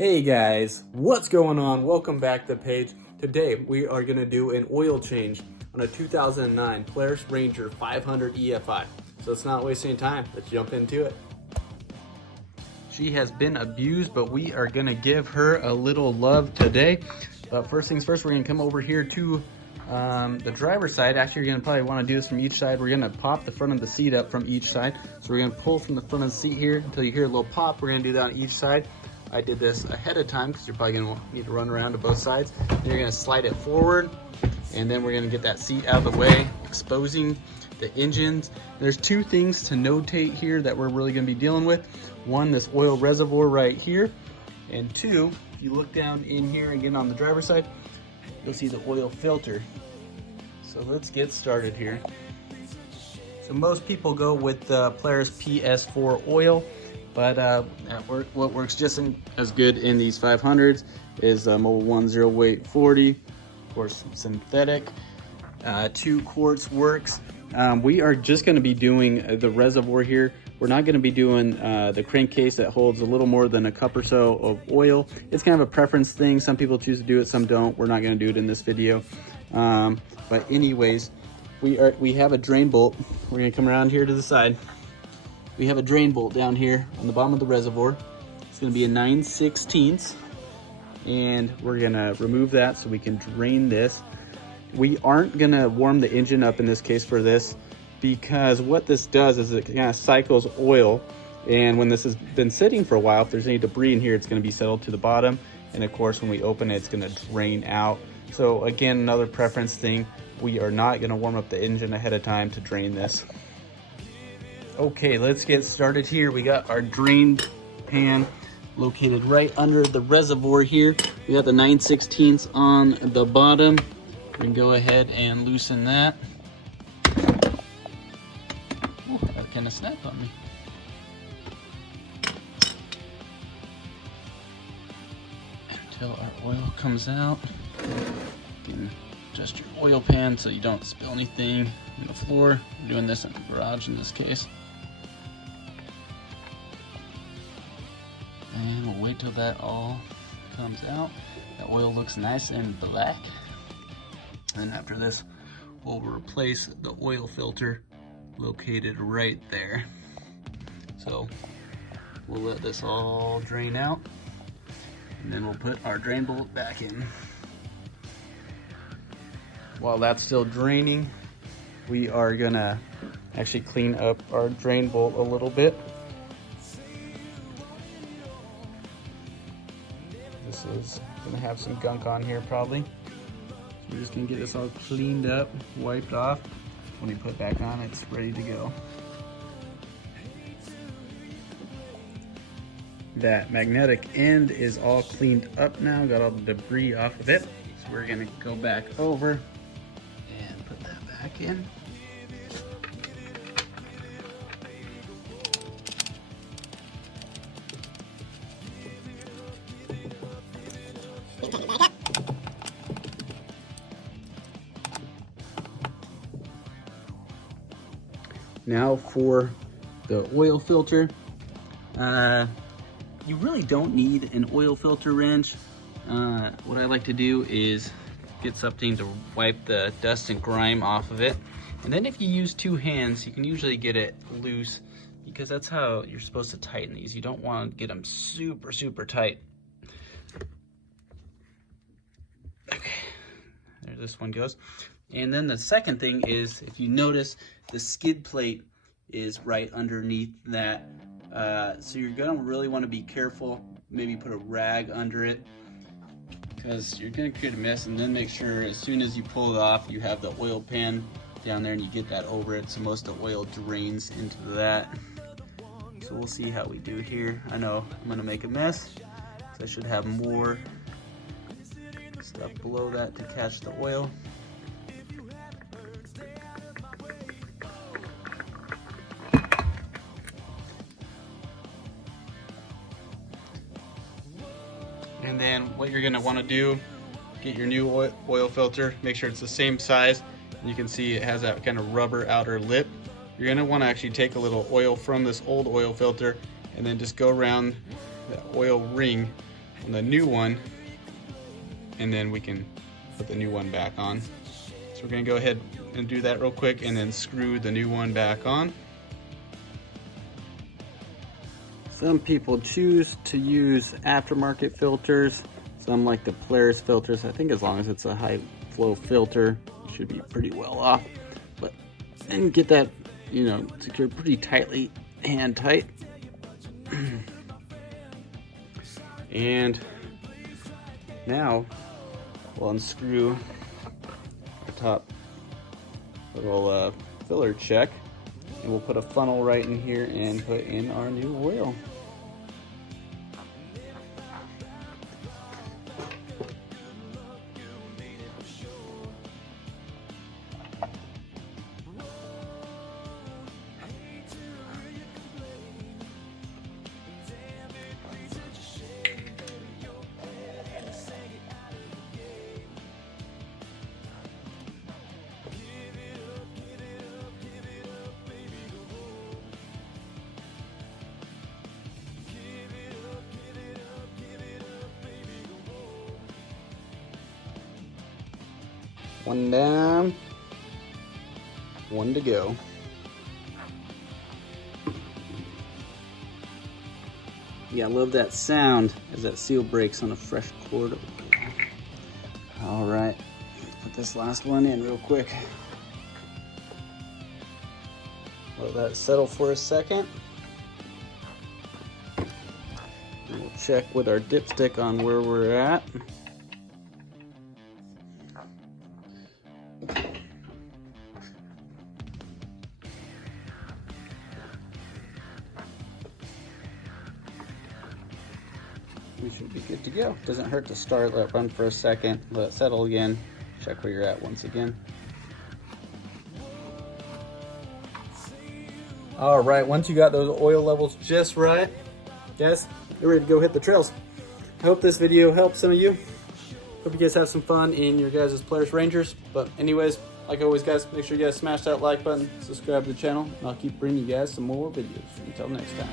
Hey guys, what's going on? Welcome back to the page. Today we are going to do an oil change on a 2009 Polaris Ranger 500 EFI. So let's not waste any time, let's jump into it. She has been abused, but we are going to give her a little love today. But first things first, we're going to come over here to the driver's side. Actually, you're going to probably want to do this from each side. We're going to pop the front of the seat up from each side. So we're going to pull from the front of the seat here until you hear a little pop. We're going to do that on each side. I did this ahead of time because you're probably going to need to run around to both sides. Then you're going to slide it forward, and then we're going to get that seat out of the way, exposing the engines. There's two things to notate here that we're really going to be dealing with. One, this oil reservoir right here, and two, if you look down in here again on the driver's side, you'll see the oil filter. So let's get started here. So most people go with the Polaris PS4 oil, but what works just as good in these 500s is Mobil 1 0 weight 40, of course synthetic. 2 quarts works. We are just going to be doing the reservoir here. We're not going to be doing the crankcase that holds a little more than a cup or so of oil. It's kind of a preference thing. Some people choose to do it, some don't. We're not going to do it in this video. But anyways, we have a drain bolt. We're going to come around here to the side. We have a drain bolt down here on the bottom of the reservoir. It's going to be a 9/16, and we're going to remove that so we can drain this. We aren't going to warm the engine up in this case for this, because what this does is it kind of cycles oil, and when this has been sitting for a while, if there's any debris in here, it's going to be settled to the bottom, and of course when we open it, it's going to drain out. So again, another preference thing, we are not going to warm up the engine ahead of time to drain this. Okay, let's get started here. We got our drain pan located right under the reservoir here. We got the 9/16 on the bottom. We can go ahead and loosen that. Oh, that kind of snapped on me. Until our oil comes out. You can adjust your oil pan so you don't spill anything on the floor. I'm doing this in the garage in this case. And we'll wait till that all comes out. The oil looks nice and black. And after this, we'll replace the oil filter located right there. So we'll let this all drain out, and then we'll put our drain bolt back in. While that's still draining, we are gonna actually clean up our drain bolt a little bit. This is gonna have some gunk on here probably. So we're just gonna get this all cleaned up, wiped off. When you put it back on, it's ready to go. That magnetic end is all cleaned up now, got all the debris off of it. So we're gonna go back over and put that back in. Now for the oil filter. You really don't need an oil filter wrench. What I like to do is get something to wipe the dust and grime off of it. And then if you use 2 hands, you can usually get it loose, because that's how you're supposed to tighten these. You don't want to get them super, super tight. Okay, there this one goes. And then the second thing is, if you notice, the skid plate is right underneath that. So you're gonna really want to be careful. Maybe put a rag under it, because you're gonna create a mess. And then make sure as soon as you pull it off, you have the oil pan down there and you get that over it, so most of the oil drains into that. So we'll see how we do here. I know I'm gonna make a mess, so I should have more stuff below that to catch the oil. And then what you're gonna wanna do, get your new oil filter, make sure it's the same size. You can see it has that kind of rubber outer lip. You're gonna wanna actually take a little oil from this old oil filter and then just go around the oil ring on the new one, and then we can put the new one back on. So we're gonna go ahead and do that real quick and then screw the new one back on. Some people choose to use aftermarket filters. Some like the Polaris filters. I think as long as it's a high flow filter, it should be pretty well off. But and get that, you know, secured pretty tightly, hand tight. And now we'll unscrew the top little filler check, and we'll put a funnel right in here and put in our new oil. One down, one to go. Yeah, I love that sound as that seal breaks on a fresh cord. All right, let's put this last one in real quick. Let that settle for a second. And we'll check with our dipstick on where we're at. We should be good to go. Doesn't hurt to start, let it run for a second, let it settle again, check where you're at once again. All right, once you got those oil levels just right, guys, you're ready to go hit the trails. I hope this video helps some of you. Hope you guys have some fun in your guys' Polaris Rangers. But anyways, like always, guys, make sure you guys smash that like button, subscribe to the channel, and I'll keep bringing you guys some more videos. Until next time.